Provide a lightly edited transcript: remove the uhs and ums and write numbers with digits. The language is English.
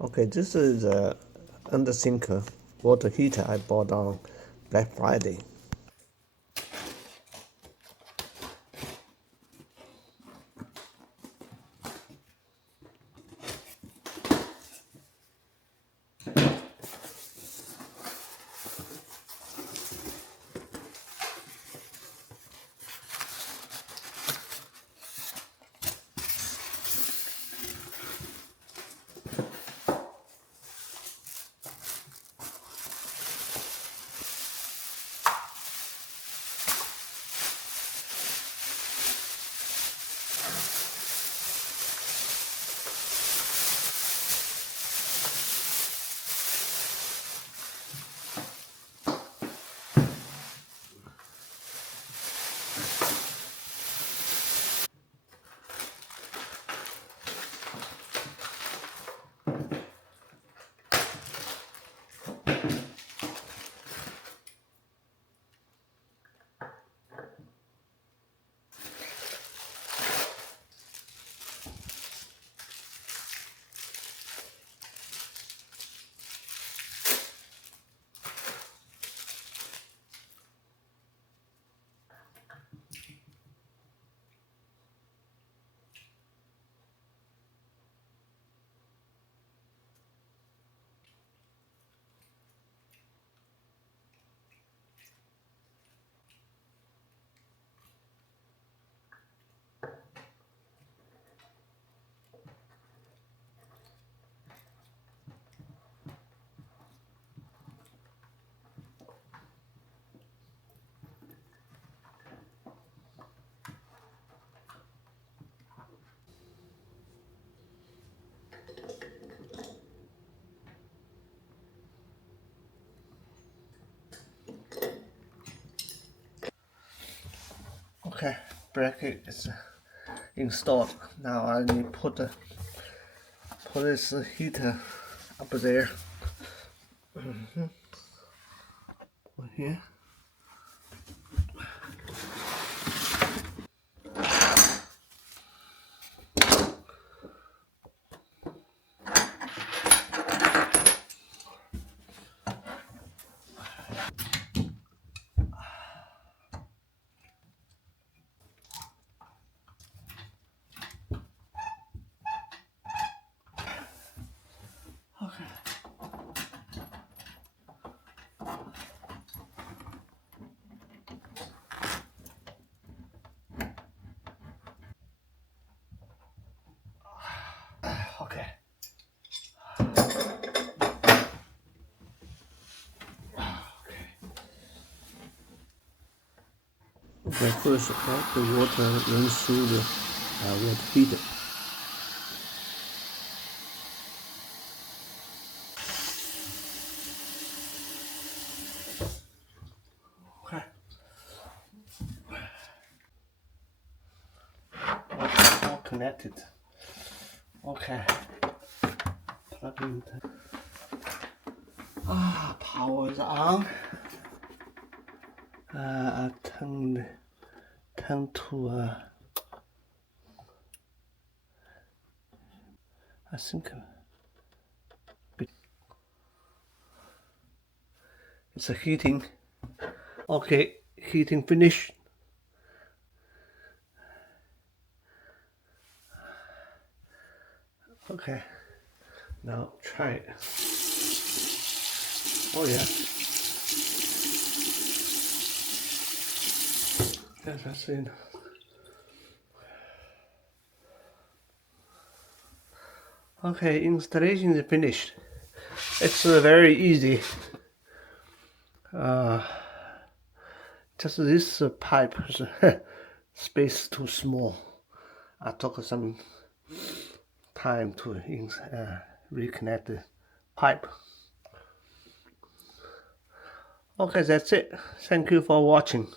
Okay, this is a under sinker water heater I bought on Black Friday. Okay, bracket is installed. Now I need to put this heater up there. Put here. Okay. Okay. Okay, first let the water run through the water heater. Okay. All connected. Okay. Plug in. Power is on. I turn to I think it's a heating. Okay, heating finished. Okay, now try it. Oh yeah. Yes, that's it. Okay, installation is finished. It's very easy. Just this pipe space too small. I took some time to reconnect the pipe. Okay, that's it. Thank you for watching.